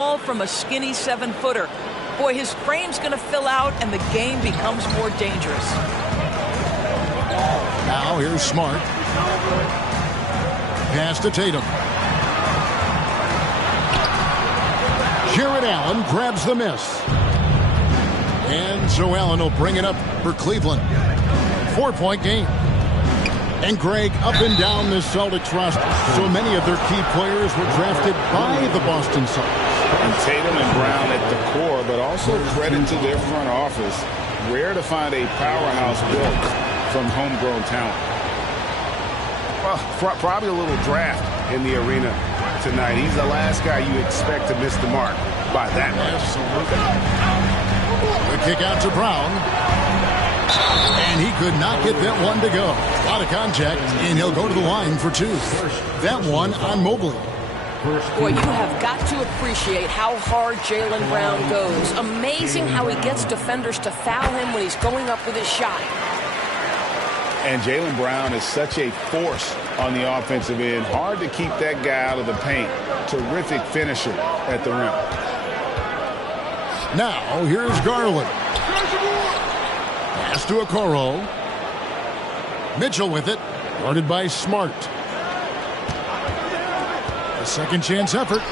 ball from a skinny 7-footer. Boy, his frame's going to fill out, and the game becomes more dangerous. Now here's Smart. Pass to Tatum. Jarrett Allen grabs the miss. And so Allen will bring it up for Cleveland. 4-point game. And Greg, up and down this Celtics roster, so many of their key players were drafted by the Boston Celtics. And Tatum and Brown at the core, but also credit to their front office. Rare to find a powerhouse built from homegrown talent. Well, probably a little draft in the arena tonight. He's the last guy you expect to miss the mark by that much. The kick out to Brown. And he could not get that one to go. A lot of contact, and he'll go to the line for two. That one on Mobley. Boy, you have got to appreciate how hard Jaylen Brown goes. Amazing how he gets defenders to foul him when he's going up with his shot. And Jaylen Brown is such a force on the offensive end. Hard to keep that guy out of the paint. Terrific finisher at the rim. Now, here's Garland. Pass to Okoro. Mitchell with it. Guarded by Smart. A second chance effort.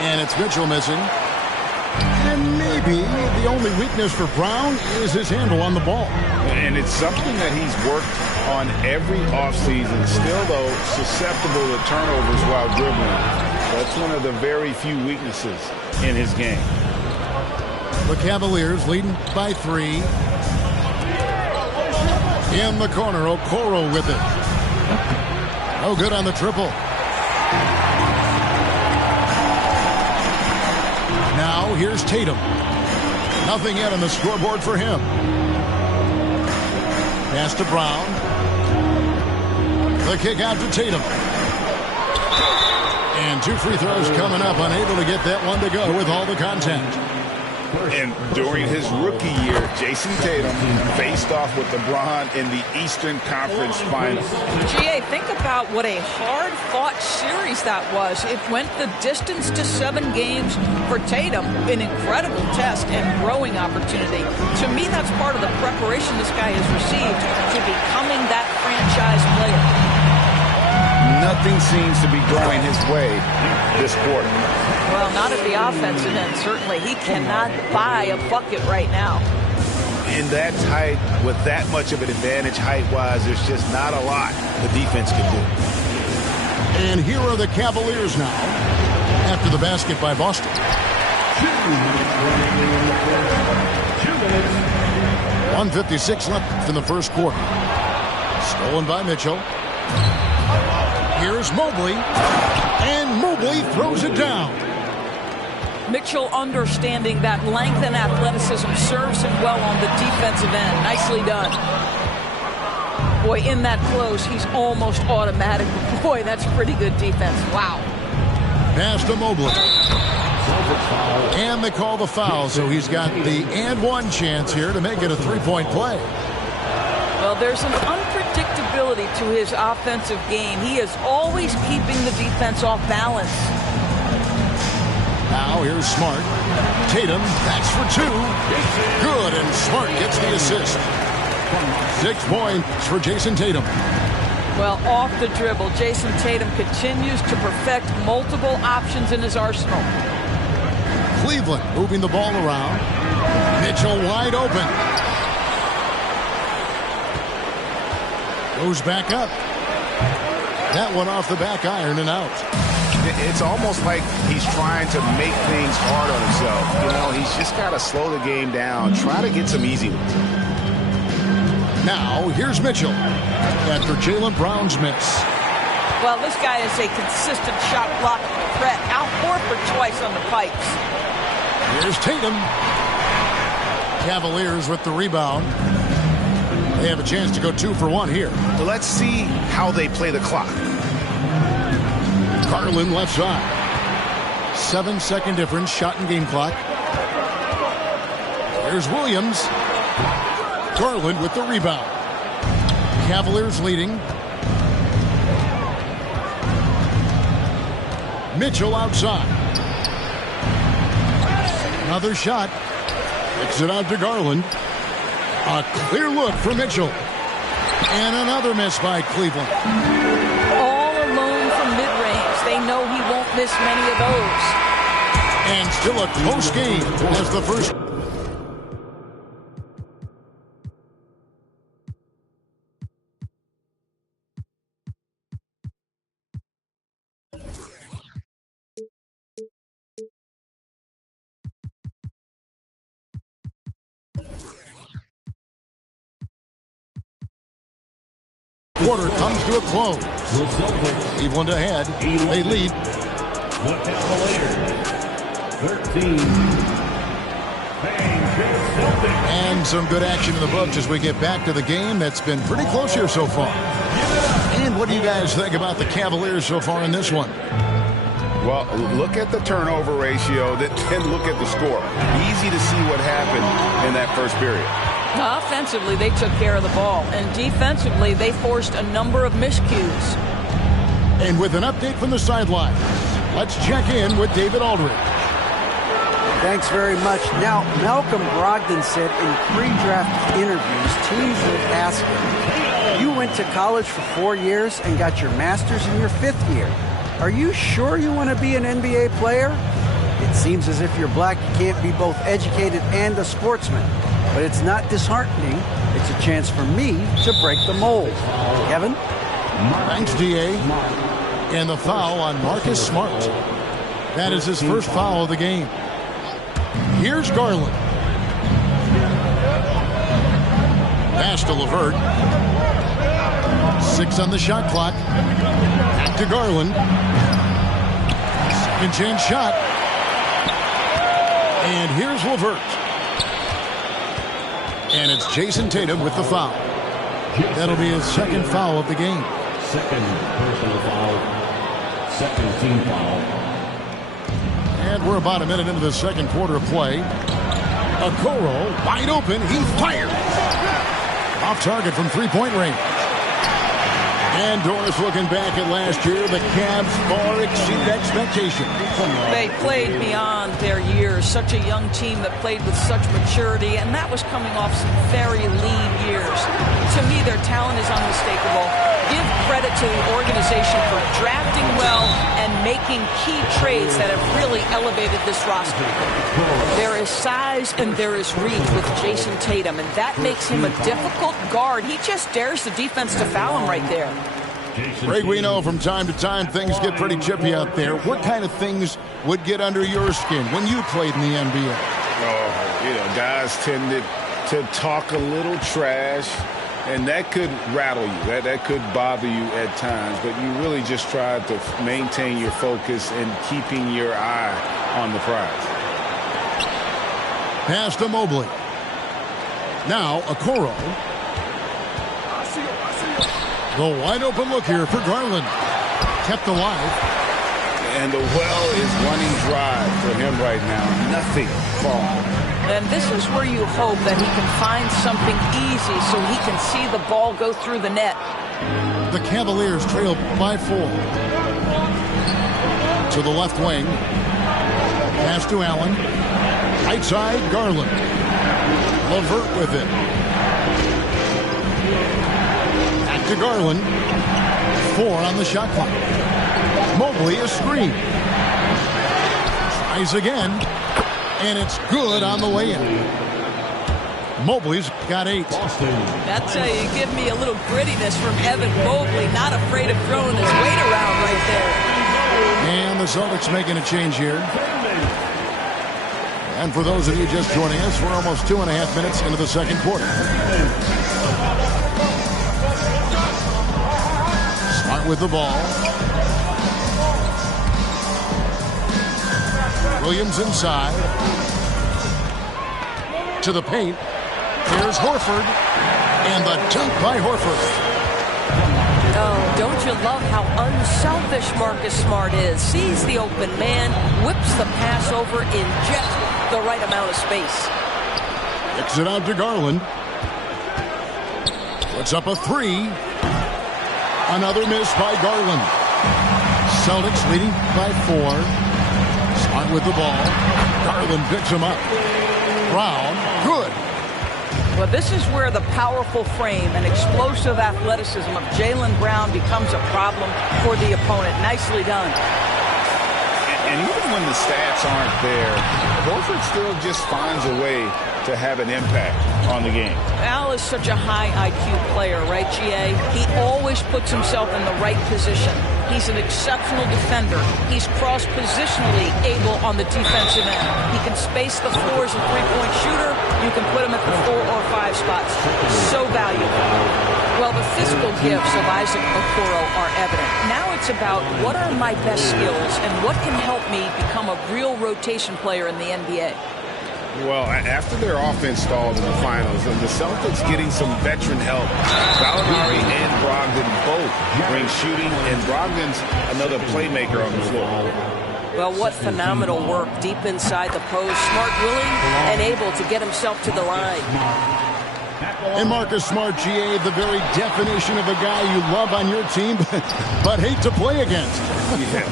And it's Mitchell missing. And maybe the only weakness for Brown is his handle on the ball. And it's something that he's worked on every offseason. Still, though, susceptible to turnovers while dribbling. That's one of the very few weaknesses in his game. The Cavaliers leading by 3. In the corner, Okoro with it. No good on the triple. Now here's Tatum. Nothing yet on the scoreboard for him. Pass to Brown. The kick out to Tatum. And 2 free throws coming up. Unable to get that one to go with all the contact. And during his rookie year, Jason Tatum faced off with LeBron in the Eastern Conference Finals. GA, think about what a hard-fought series that was. It went the distance to 7 games for Tatum. An incredible test and growing opportunity. To me, that's part of the preparation this guy has received to becoming that franchise player. Nothing seems to be going his way this quarter. Well, not at the offensive end, certainly. He cannot buy a bucket right now. In that height, with that much of an advantage height-wise, there's just not a lot the defense can do. And here are the Cavaliers now, after the basket by Boston. 1:56 left in the first quarter. Stolen by Mitchell. Here's Mobley. And Mobley throws it down. Mitchell, understanding that length and athleticism, serves him well on the defensive end. Nicely done. Boy, in that close, he's almost automatic. Boy, that's pretty good defense. Wow. Pass to Mobley. And they call the foul, so he's got the and one chance here to make it a 3-point play. Well, there's an unpredictability to his offensive game. He is always keeping the defense off balance. Now here's Smart. Tatum, that's for 2. Good, and Smart gets the assist. 6 points for Jason Tatum. Well, off the dribble, Jason Tatum continues to perfect multiple options in his arsenal. Cleveland moving the ball around. Mitchell wide open. Goes back up. That one off the back iron and out. It's almost like he's trying to make things hard on himself. You know, he's just got to slow the game down, try to get some easy ones. Now, here's Mitchell after Jaylen Brown's miss. Well, this guy is a consistent shot block threat. Out Horford twice on the pipes. Here's Tatum. Cavaliers with the rebound. They have a chance to go 2 for 1 here. So let's see how they play the clock. Garland left side. 7-second difference, shot and game clock. Here's Williams. Garland with the rebound. Cavaliers leading. Mitchell outside. Another shot. Kicks it out to Garland. A clear look for Mitchell. And another miss by Cleveland. All alone from mid-range. They know he won't miss many of those. And still a close game as the first. Quarter comes to a close. Cleveland ahead. They lead. The Cavaliers, 13. And some good action in the books as we get back to the game. That's been pretty close here so far. And what do you guys think about the Cavaliers so far in this one? Well, look at the turnover ratio, then look at the score. Easy to see what happened in that first period. Offensively, they took care of the ball. And defensively, they forced a number of miscues. And with an update from the sideline, let's check in with David Aldridge. Thanks very much. Now, Malcolm Brogdon said in pre-draft interviews, teams would ask him, you went to college for 4 years and got your master's in your 5th year. Are you sure you want to be an NBA player? It seems as if you're black, you can't be both educated and a sportsman. But it's not disheartening. It's a chance for me to break the mold. Kevin? Thanks, D.A. And the foul on Marcus Smart. That is his first foul of the game. Here's Garland. Pass to LeVert. 6 on the shot clock. Back to Garland. Second chance shot. And here's LeVert. And it's Jason Tatum with the foul. That'll be his second foul of the game. Second personal foul. Second team foul. And we're about a minute into the second quarter of play. Okoro wide open. He fires. Off target from three-point range. And Doris looking back at last year, the Cavs far exceeded expectations. They played beyond their years. Such a young team that played with such maturity, and that was coming off some very lean years. To me, their talent is unmistakable. Give credit to the organization for drafting well and making key trades that have really elevated this roster. There is size and there is reach with Jason Tatum, and that makes him a difficult guard. He just dares the defense to foul him right there. Greg, we know from time to time things get pretty chippy out there. What kind of things would get under your skin when you played in the NBA? Oh, guys tended to talk a little trash, and that could rattle you. That could bother you at times, but you really just tried to maintain your focus and keeping your eye on the prize. Pass to Mobley. Now, Okoro. The wide open look here for Garland. Kept alive. And the well is running dry for him right now. Nothing falling. And this is where you hope that he can find something easy so he can see the ball go through the net. The Cavaliers trail by 4. To the left wing. Pass to Allen. Right side, Garland. LeVert with it. Back to Garland. 4 on the shot clock. Mobley a screen. Tries again. And it's good on the way in. Mobley's got 8. That's how you give me a little grittiness from Evan Mobley. Not afraid of throwing his weight around right there. And the Celtics making a change here. And for those of you just joining us, we're almost 2.5 minutes into the second quarter. Smart with the ball. Williams inside. To the paint. Here's Horford. And the dunk by Horford. Oh, don't you love how unselfish Marcus Smart is? Sees the open man, whips the pass over in just the right amount of space. Kicks it out to Garland. Puts up a 3. Another miss by Garland. Celtics leading by 4. Smart with the ball. Garland picks him up. Brown, good. Well, this is where the powerful frame and explosive athleticism of Jaylen Brown becomes a problem for the opponent. Nicely done. And even when the stats aren't there, Horford still just finds a way to have an impact on the game. Al is such a high IQ player, right, GA? He always puts himself in the right position. He's an exceptional defender. He's cross-positionally able on the defensive end. He can space the floor as a three-point shooter. You can put him at the 4 or 5 spots. So valuable. Well, the physical gifts of Isaac Okoro are evident. Now it's about what are my best skills and what can help me become a real rotation player in the NBA. Well, after their offense stalled in the finals, and the Celtics getting some veteran help, Gallinari and Brogdon both bring shooting, and Brogdon's another playmaker on the floor. Well, what phenomenal work deep inside the post. Smart, willing, and able to get himself to the line. And Marcus Smart, GA, the very definition of a guy you love on your team, but hate to play against. Yeah.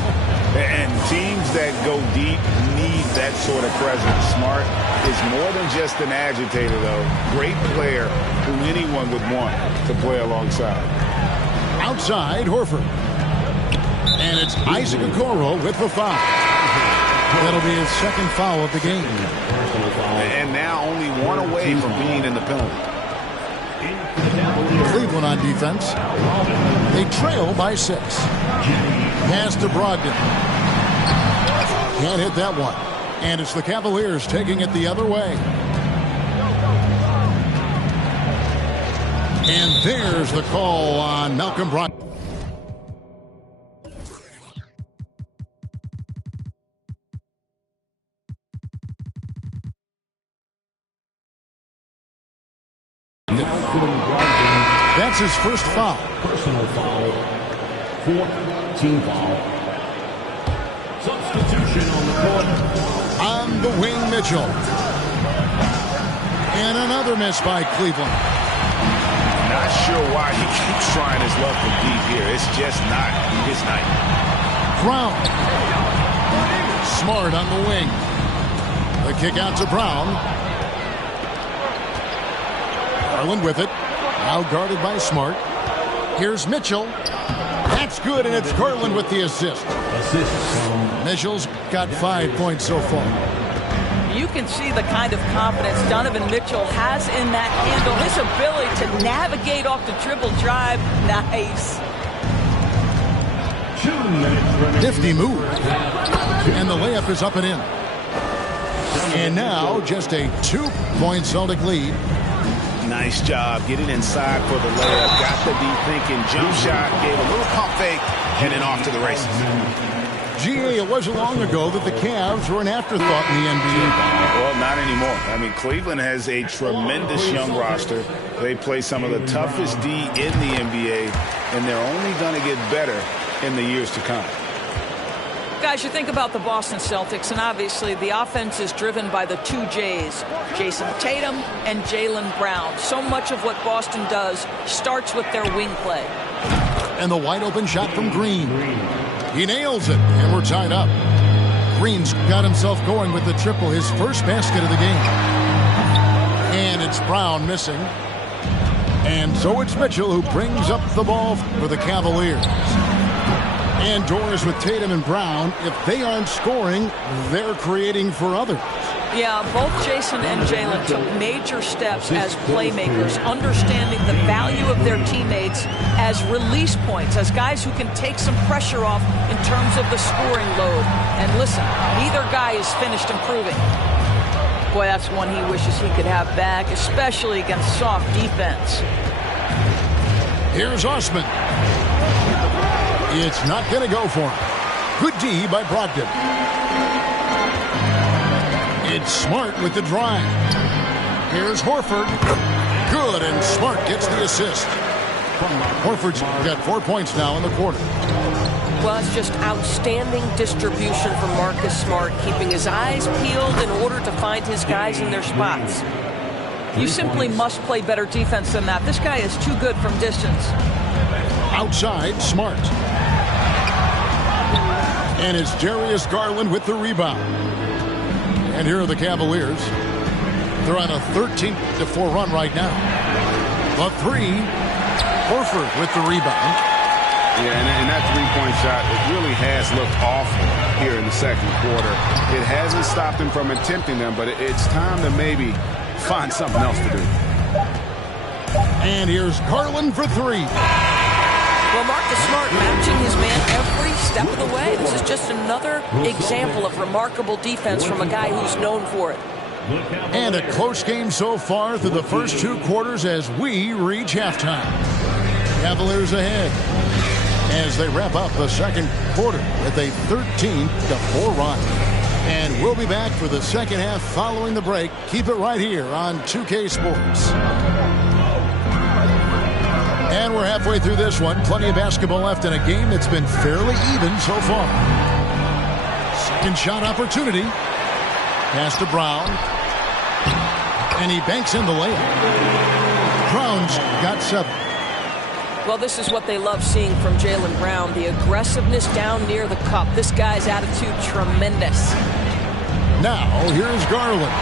And teams that go deep need that sort of presence. Smart is more than just an agitator, though. Great player who anyone would want to play alongside. Outside, Horford. And it's Isaac Okoro with the foul. That'll be his second foul of the game. And now only one away from being in the penalty. Cleveland on defense. They trail by 6. Pass to Brogdon. Can't hit that one. And it's the Cavaliers taking it the other way. And there's the call on Malcolm Brogdon. That's his first foul. Personal foul. 4th team foul. Substitution on the court. On the wing, Mitchell. And another miss by Cleveland. Not sure why he keeps trying his luck from deep here. It's just not his night. Brown. Smart on the wing. The kick out to Brown. Garland with it. Now guarded by Smart. Here's Mitchell. That's good, and it's Garland with the assist. Mitchell's got 5 points so far. You can see the kind of confidence Donovan Mitchell has in that handle. His ability to navigate off the dribble drive. Nice. Nifty move. And the layup is up and in. And now just a 2-point Celtic lead. Nice job getting inside for the layup. Got the deep thinking jump shot, gave a little pump fake, and then off to the races. GA, it wasn't long ago that the Cavs were an afterthought in the NBA. Well, not anymore. I mean, Cleveland has a tremendous young roster. They play some of the toughest D in the NBA, and they're only going to get better in the years to come. Guys, you think about the Boston Celtics, and obviously the offense is driven by the 2 J's, Jason Tatum and Jaylen Brown. So much of what Boston does starts with their wing play. And the wide open shot from Green. He nails it, and we're tied up. Green's got himself going with the triple, his first basket of the game. And it's Brown missing. And so it's Mitchell who brings up the ball for the Cavaliers. And doors with Tatum and Brown. If they aren't scoring, they're creating for others. Yeah, both Jason and Jaylen took major steps as playmakers, understanding the value of their teammates as release points, as guys who can take some pressure off in terms of the scoring load. And listen, neither guy is finished improving. Boy, that's one he wishes he could have back, especially against soft defense. Here's Osman. It's not going to go for him. Good D by Brogdon. It's Smart with the drive. Here's Horford. Good, and Smart gets the assist. Horford's got 4 points now in the quarter. Well, it's just outstanding distribution from Marcus Smart, keeping his eyes peeled in order to find his guys in their spots. You simply must play better defense than that. This guy is too good from distance. Outside, Smart. And it's Darius Garland with the rebound. And here are the Cavaliers. They're on a 13-4 run right now. The three. Horford with the rebound. Yeah, and that three-point shot, it really has looked awful here in the second quarter. It hasn't stopped him from attempting them, but it's time to maybe find something else to do. And here's Garland for three. Well, Marcus Smart matching his man every step of the way. This is just another example of remarkable defense from a guy who's known for it. And a close game so far through the first two quarters as we reach halftime. Cavaliers ahead as they wrap up the second quarter with a 13-4 run. And we'll be back for the second half following the break. Keep it right here on 2K Sports. And we're halfway through this one. Plenty of basketball left in a game that's been fairly even so far. Second shot opportunity. Pass to Brown. And he banks in the layup. Brown's got 7. Well, this is what they love seeing from Jaylen Brown, the aggressiveness down near the cup. This guy's attitude, tremendous. Now, here's Garland.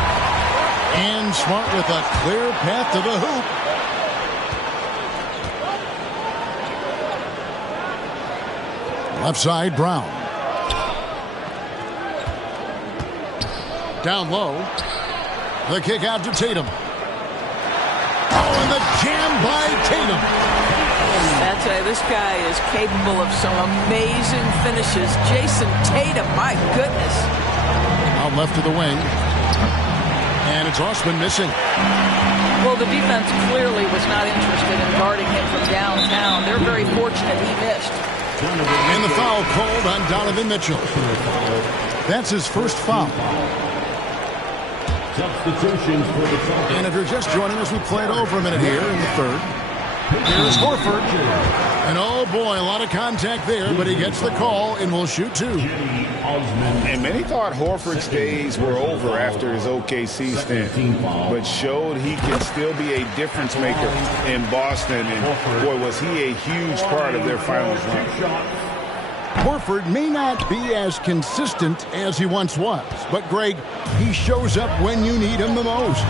And Smart with a clear path to the hoop. Left side, Brown. Down low. The kick out to Tatum. Oh, and the jam by Tatum. I'll tell you, this guy is capable of some amazing finishes. Jason Tatum, my goodness. Out left to the wing. And it's Osman missing. Well, the defense clearly was not interested in guarding him from downtown. They're very fortunate he missed. And the foul called on Donovan Mitchell. That's his first foul. Substitutions for the Celtics. And if you're just joining us, we played over a minute here in the third. Here's Horford. And oh boy, a lot of contact there, but he gets the call and will shoot two. And many thought Horford's days were over after his OKC stint, but showed he can still be a difference maker in Boston. And boy, was he a huge part of their finals run. Horford may not be as consistent as he once was, but Greg, he shows up when you need him the most.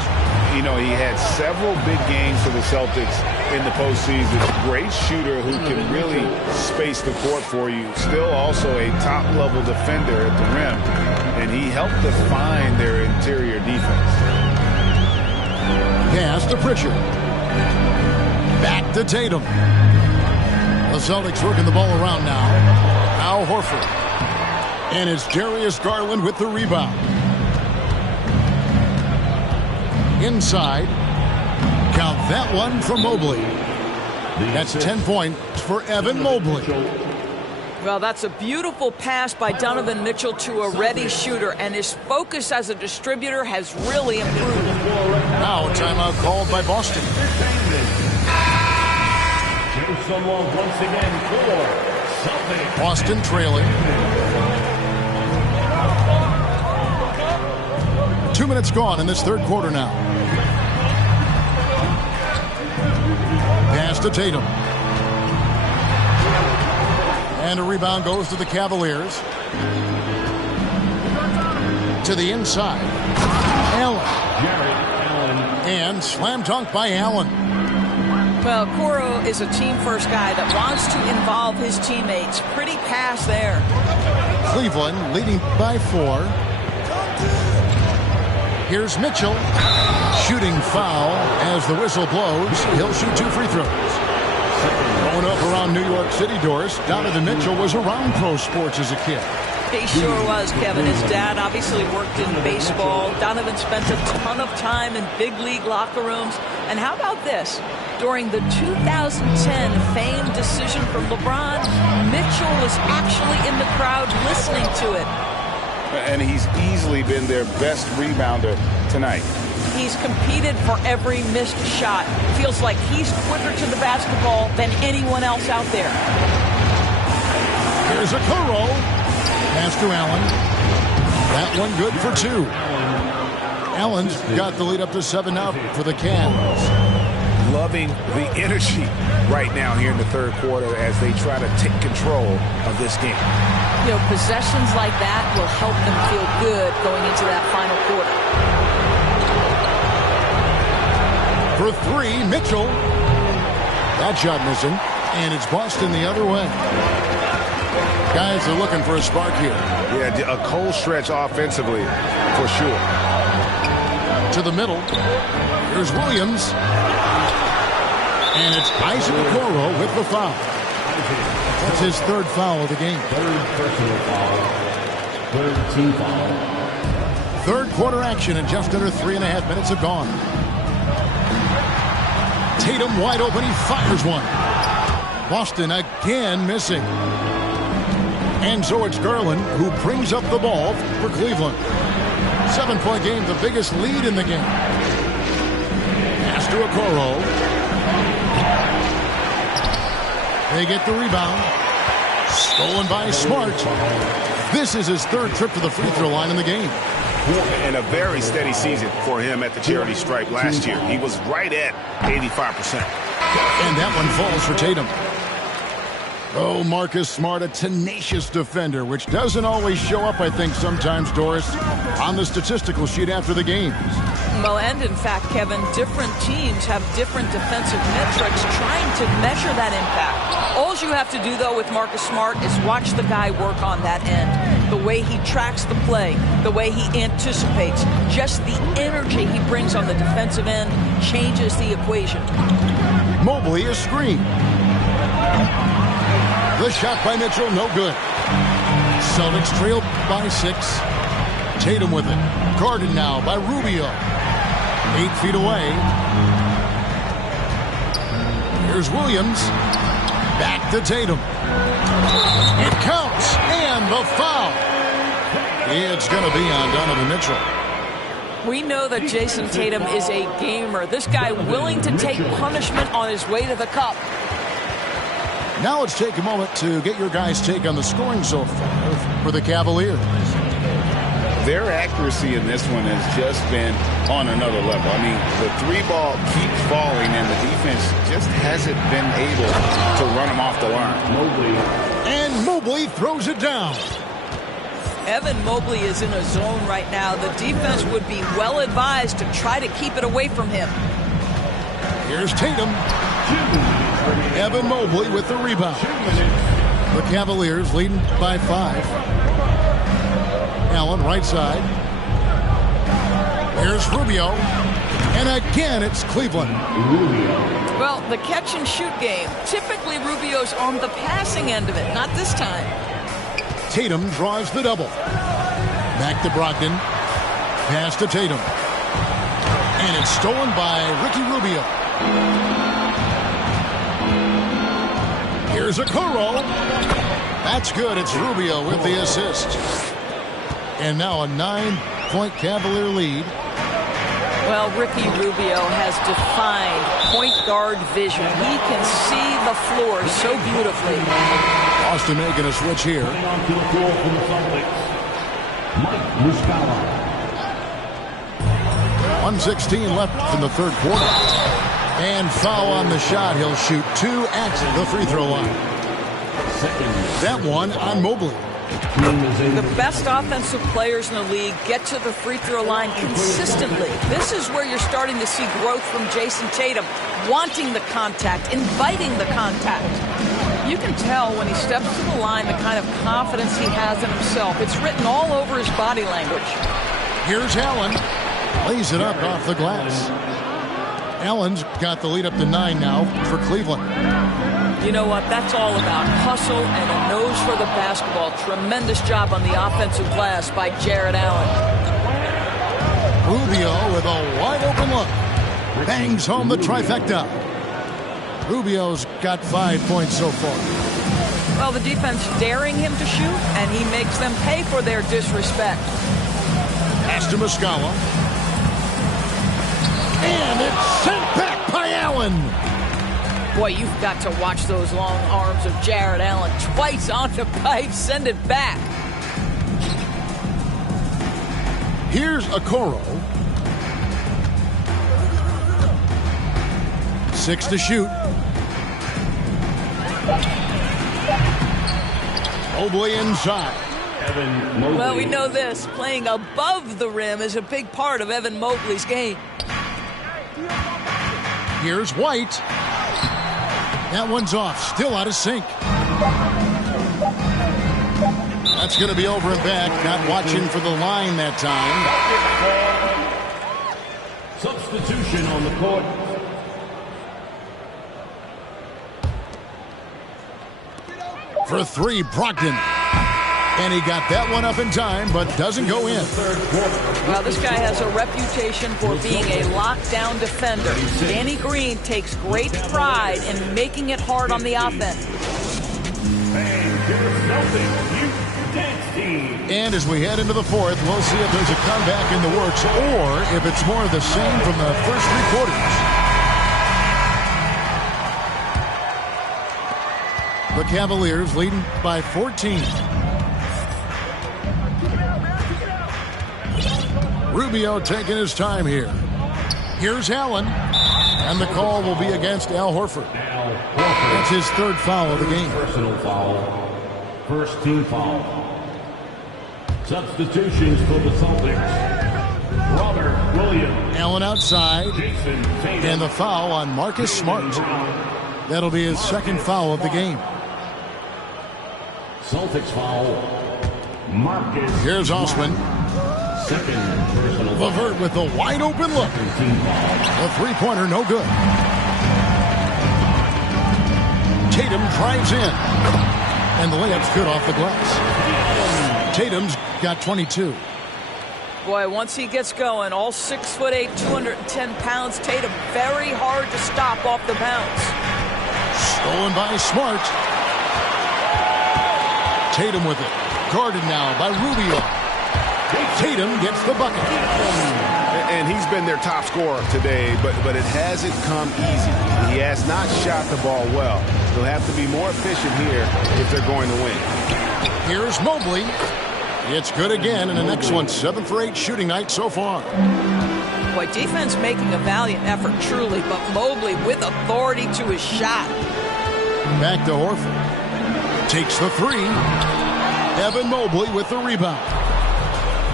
You know, he had several big games for the Celtics in the postseason. Great shooter who can really space the court for you. Still also a top-level defender at the rim. And he helped define their interior defense. Pass to Pritchard. Back to Tatum. The Celtics working the ball around now. Al Horford. And it's Darius Garland with the rebound. Inside. Count that one for Mobley. That's 10 points for Evan Mobley. Well, that's a beautiful pass by Donovan Mitchell to a ready shooter, and his focus as a distributor has really improved. Now a timeout called by Boston. Someone once again for Celtics. Boston trailing. 2 minutes gone in this third quarter now. Pass to Tatum. And a rebound goes to the Cavaliers. To the inside. Allen. And slam dunk by Allen. Well, Coro is a team-first guy that wants to involve his teammates. Pretty pass there. Cleveland leading by 4. Here's Mitchell. Shooting foul as the whistle blows. He'll shoot 2 free throws. Growing up around New York City, Doris, Donovan Mitchell was around pro sports as a kid. He sure was, Kevin. His dad obviously worked in baseball. Donovan spent a ton of time in big league locker rooms. And how about this? During the 2010 famed decision for LeBron, Mitchell was actually in the crowd listening to it. And he's easily been their best rebounder tonight. He's competed for every missed shot. Feels like he's quicker to the basketball than anyone else out there. Here's a Coro. Pass to Allen. That one good for 2. Allen's got the lead up to 7 now for the Cavs. Loving the energy right now here in the third quarter as they try to take control of this game. You know, possessions like that will help them feel good going into that final quarter. For three, Mitchell. That shot missing, and it's Boston the other way. Guys are looking for a spark here. Yeah, a cold stretch offensively, for sure. To the middle. Here's Williams. And it's Isaac Okoro with the foul. That's his third foul of the game. Third personal foul. Third team foul. Third quarter action, and just under 3.5 minutes have gone. Tatum wide open. He fires one. Boston again missing. And so it's Garland who brings up the ball for Cleveland. 7-point game, the biggest lead in the game. Pass to Okoro. They get the rebound. Stolen by Smart. This is his third trip to the free throw line in the game. And a very steady season for him at the charity stripe last year. He was right at 85%. And that one falls for Tatum. Oh, Marcus Smart, a tenacious defender, which doesn't always show up, I think, sometimes, Doris, on the statistical sheet after the game. Well, and in fact, Kevin, different teams have different defensive metrics trying to measure that impact. All you have to do, though, with Marcus Smart is watch the guy work on that end. The way he tracks the play, the way he anticipates, just the energy he brings on the defensive end changes the equation. Mobley is screened. The shot by Mitchell, no good. Celtics trailed by 6. Tatum with it. Guarded now by Rubio. 8 feet away. Here's Williams. Back to Tatum. It counts. And the foul. It's going to be on Donovan Mitchell. We know that Jason Tatum is a gamer. This guy willing to take punishment on his way to the cup. Now let's take a moment to get your guys' take on the scoring so far for the Cavaliers. Their accuracy in this one has just been on another level. I mean, the three ball keeps falling, and the defense just hasn't been able to run them off the line. And Mobley throws it down. Evan Mobley is in a zone right now. The defense would be well advised to try to keep it away from him. Here's Tatum. Evan Mobley with the rebound. The Cavaliers leading by 5. Allen right side. Here's Rubio. And again, it's Cleveland. Well, the catch and shoot game. Typically, Rubio's on the passing end of it. Not this time. Tatum draws the double. Back to Brogdon. Pass to Tatum. And it's stolen by Ricky Rubio. Here's Okoro. That's good. It's Rubio with the assist. And now a 9-point Cavalier lead. Well, Ricky Rubio has defined point guard vision. He can see the floor so beautifully. Boston making a switch here. On to the floor for the Celtics, Mike Muscala. 1:16 left in the third quarter. And foul on the shot. He'll shoot 2 at the free throw line. That one on Mobley. The best offensive players in the league get to the free throw line consistently. This is where you're starting to see growth from Jason Tatum, wanting the contact, inviting the contact. You can tell when he steps to the line the kind of confidence he has in himself. It's written all over his body language. Here's Allen. Lays it up off the glass. Allen's got the lead up to 9 now for Cleveland. You know what? That's all about hustle and a nose for the basketball. Tremendous job on the offensive glass by Jarrett Allen. Rubio with a wide open look. Bangs home the trifecta. Rubio's got 5 points so far. Well, the defense daring him to shoot, and he makes them pay for their disrespect. Pass to Muscala. And it's sent back by Allen. Boy, you've got to watch those long arms of Jarrett Allen. Twice on the pipe, send it back. Here's Okoro. 6 to shoot. Mobley inside. Evan Mobley. Well, we know this. Playing above the rim is a big part of Evan Mobley's game. Here's White. That one's off. Still out of sync. That's going to be over and back. Not watching for the line that time. Substitution on the court. For three, Brogdon. And he got that one up in time, but doesn't go in. Well, this guy has a reputation for being a lockdown defender. Danny Green takes great pride in making it hard on the offense. And as we head into the fourth, we'll see if there's a comeback in the works or if it's more of the same from the first three quarters. The Cavaliers leading by 14. Rubio taking his time here. Here's Allen. And the call will be against Al Horford. That's his third foul of the game. Personal foul. First team foul. Substitutions for the Celtics. Robert Williams. Allen outside. And the foul on Marcus Smart. That'll be his second foul of the game. Celtics foul. Marcus. Here's Osman. Second personal foul. LeVert with the wide open look. The three-pointer no good. Tatum drives in. And the layup's good off the glass. Tatum's got 22. Boy, once he gets going, all 6'8", 210 pounds, Tatum very hard to stop off the bounce. Stolen by Smart. Tatum with it. Guarded now by Rubio. Tatum gets the bucket. And he's been their top scorer today, but it hasn't come easy. He has not shot the ball well. They'll have to be more efficient here if they're going to win. Here's Mobley. It's good again, and the next one, 7 for 8 shooting night so far. Boy, defense making a valiant effort, truly, but Mobley with authority to his shot. Back to Horford. Takes the three. Evan Mobley with the rebound.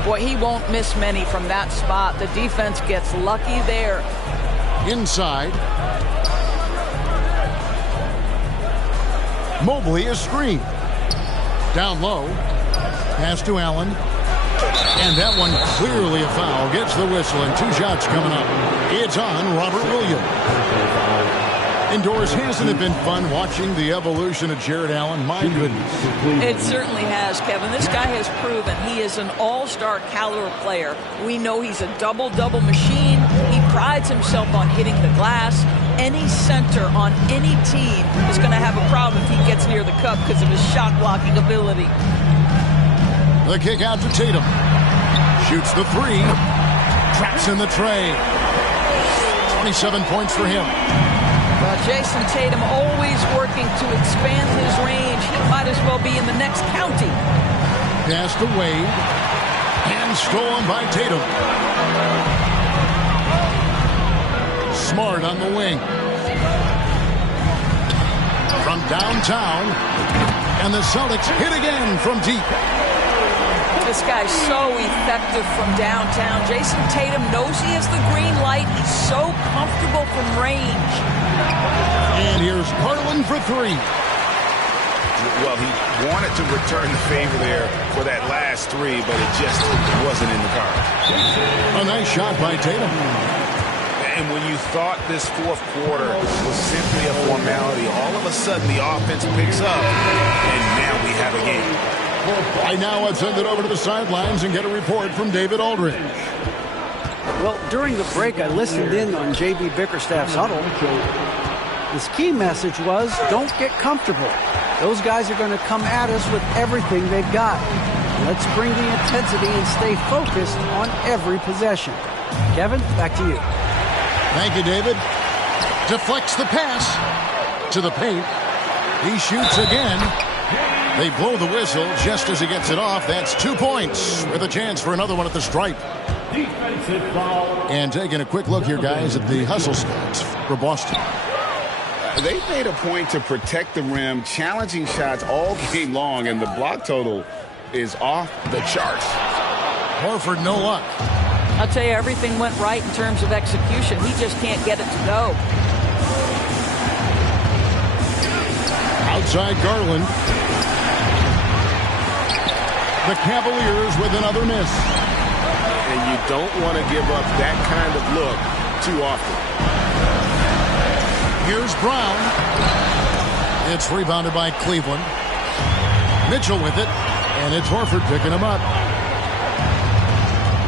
Boy, he won't miss many from that spot. The defense gets lucky there. Inside. Mobley is screened. Down low. Pass to Allen. And that one clearly a foul. Gets the whistle and 2 shots coming up. It's on Robert Williams. Indoors, hasn't it been fun watching the evolution of Jared Allen? My goodness. It certainly has, Kevin. This guy has proven he is an all-star caliber player. We know he's a double-double machine. He prides himself on hitting the glass. Any center on any team is going to have a problem if he gets near the cup because of his shot-blocking ability. The kick out to Tatum. Shoots the three. Traps in the tray. 27 points for him. Well, Jason Tatum always working to expand his range. He might as well be in the next county. Pass to Wade. And stolen by Tatum. Smart on the wing. From downtown. And the Celtics hit again from deep. This guy's so effective from downtown. Jason Tatum knows he has the green light. He's so comfortable from range. And here's Garland for three. Well, he wanted to return the favor there for that last three, but it just wasn't in the cards. A nice shot by Tatum. And when you thought this fourth quarter was simply a formality, all of a sudden the offense picks up, and now we have a game. Right now, I'd send it over to the sidelines and get a report from David Aldridge. Well, during the break, I listened in on J.B. Bickerstaff's huddle. His key message was, don't get comfortable. Those guys are going to come at us with everything they've got. Let's bring the intensity and stay focused on every possession. Kevin, back to you. Thank you, David. Deflects the pass to the paint. He shoots again. They blow the whistle just as he gets it off. That's 2 points with a chance for another one at the stripe. Defensive foul. And taking a quick look here, guys, at the hustle stats for Boston. They made a point to protect the rim, challenging shots all game long, and the block total is off the charts. Horford, no luck. I'll tell you, everything went right in terms of execution. He just can't get it to go. Outside Garland. The Cavaliers with another miss. And you don't want to give up that kind of look too often. Here's Brown. It's rebounded by Cleveland. Mitchell with it, and it's Horford picking him up.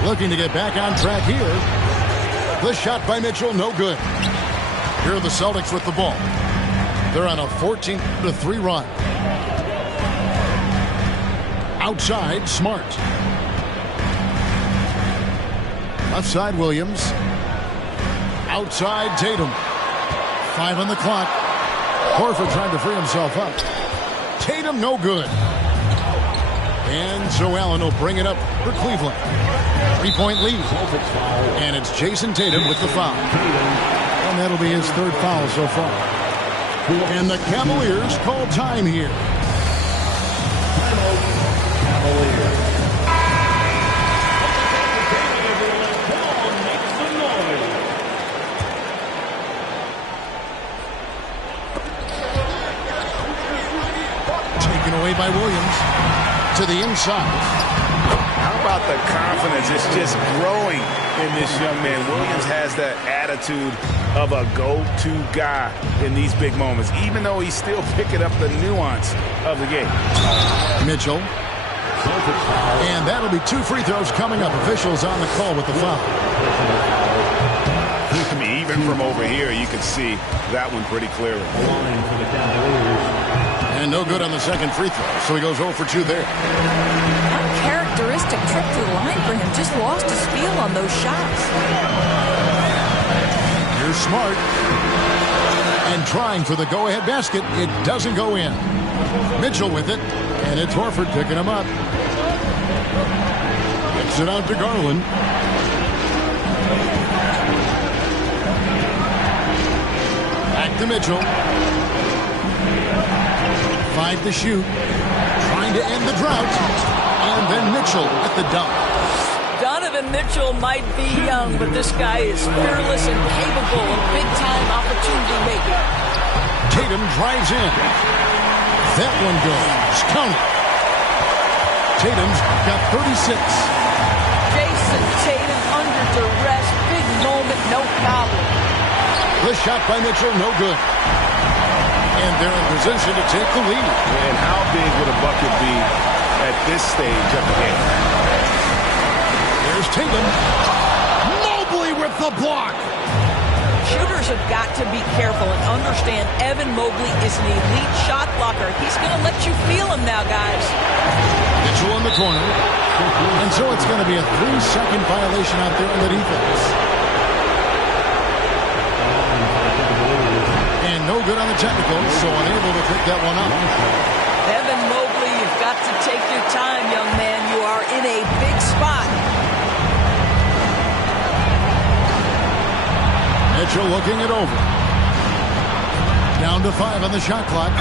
Looking to get back on track here. The shot by Mitchell, no good. Here are the Celtics with the ball. They're on a 14-3 run. Outside, Smart. Left side, Williams. Outside, Tatum. 5 on the clock. Horford trying to free himself up. Tatum, no good. And so Allen will bring it up for Cleveland. 3-point lead. And it's Jason Tatum with the foul. And that'll be his 3rd foul so far. And the Cavaliers call time here. Taken away by Williams to the inside. How about the confidence? It's just growing in this young man. Williams has that attitude of a go-to guy in these big moments, even though he's still picking up the nuance of the game. Mitchell. And that'll be 2 free throws coming up. Officials on the call with the foul. I mean, even from over here, you can see that one pretty clearly. And no good on the second free throw, so he goes 0 for 2 there. Uncharacteristic trip to the line for him. Just lost his feel on those shots. Here's Smart. And trying for the go-ahead basket. It doesn't go in. Mitchell with it. And it's Horford picking him up. Kicks it out to Garland. Back to Mitchell. 5 to shoot. Trying to end the drought. And then Mitchell at the dunk. Donovan Mitchell might be young, but this guy is fearless and capable of big-time opportunity making. Tatum drives in. That one goes. Count it. Tatum's got 36. Jason Tatum under duress. Big moment, no problem. The shot by Mitchell, no good. And they're in position to take the lead. And how big would a bucket be at this stage of the game? There's Tatum. Mobley with the block. Shooters have got to be careful and understand Evan Mobley is an elite shot blocker. He's going to let you feel him now, guys. Mitchell in the corner. And so it's going to be a 3-second violation out there on the defense. And no good on the technical, so unable to pick that one up. Evan Mobley, you've got to take your time, young man. You are in a big spot. Mitchell looking it over. Down to 5 on the shot clock.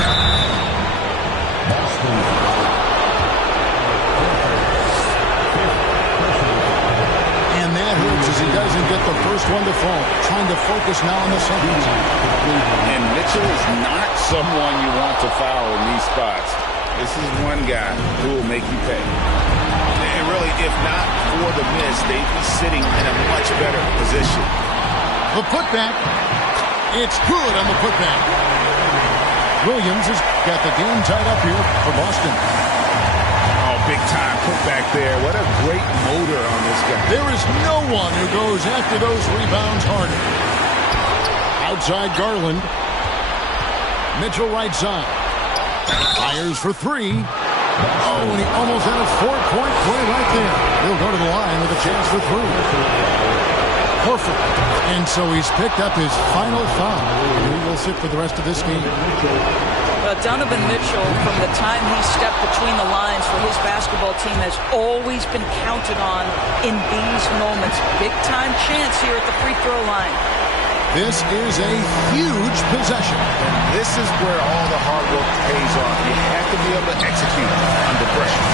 And that hurts as he doesn't get the first one to fall. Trying to focus now on the second. And Mitchell is not someone you want to foul in these spots. This is one guy who will make you pay. And really, if not for the miss, they'd be sitting in a much better position. The putback. It's good on the putback. Williams has got the game tied up here for Boston. Oh, big time putback there. What a great motor on this guy. There is no one who goes after those rebounds harder. Outside Garland. Mitchell right side. Fires for 3. Oh, and he almost had a 4-point play right there. He'll go to the line with a chance for 3. Horford. And so he's picked up his final foul. He will sit for the rest of this game. Donovan Mitchell, from the time he stepped between the lines for his basketball team, has always been counted on in these moments. Big-time chance here at the free throw line. This is a huge possession. And this is where all the hard work pays off. You have to be able to execute under pressure.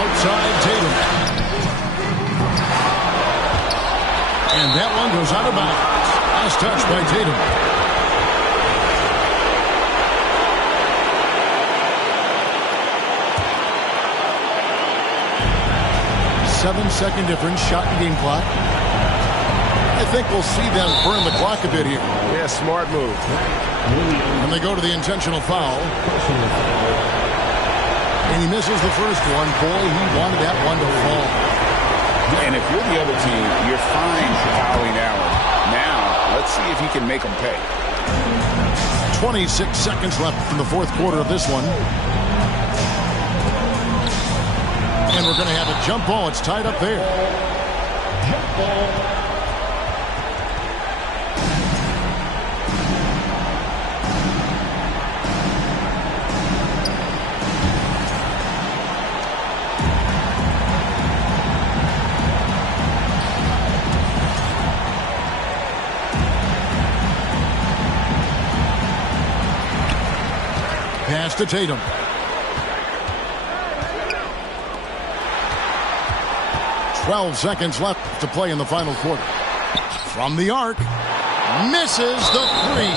Outside Tatum. And that one goes out of bounds. Last touch by Tatum. 7-second difference, shot and game clock. I think we'll see them burn the clock a bit here. Yeah, smart move. And they go to the intentional foul. And he misses the first one. Boy, he wanted that one to fall. And if you're the other team, you're fine fouling Allen. Now, let's see if he can make them pay. 26 seconds left in the fourth quarter of this one. And we're going to have a jump ball. It's tied up there. Jump ball. Pass to Tatum. "12 seconds left to play in the final quarter. From the arc. Misses the three.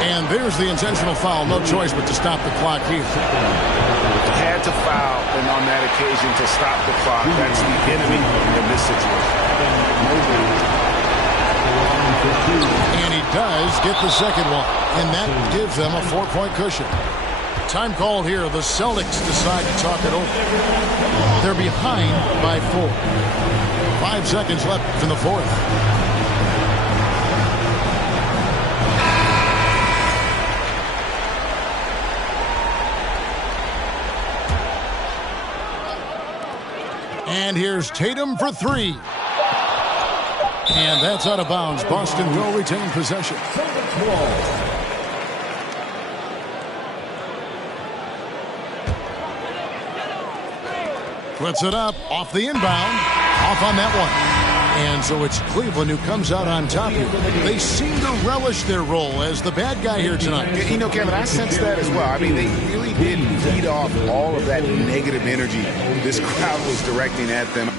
And there's the intentional foul. No choice but to stop the clock here. Had to foul, and on that occasion to stop the clock. That's the enemy in this situation. And he does get the second one. And that gives them a 4-point cushion. Time called here. The Celtics decide to talk it over. They're behind by 4. 5 seconds left in the fourth. And here's Tatum for 3. And that's out of bounds. Boston will retain possession. Puts it up off the inbound. Off on that one. And so it's Cleveland who comes out on top here. They seem to relish their role as the bad guy here tonight. You know, Kevin, I sense that as well. I mean, they really did feed off all of that negative energy this crowd was directing at them.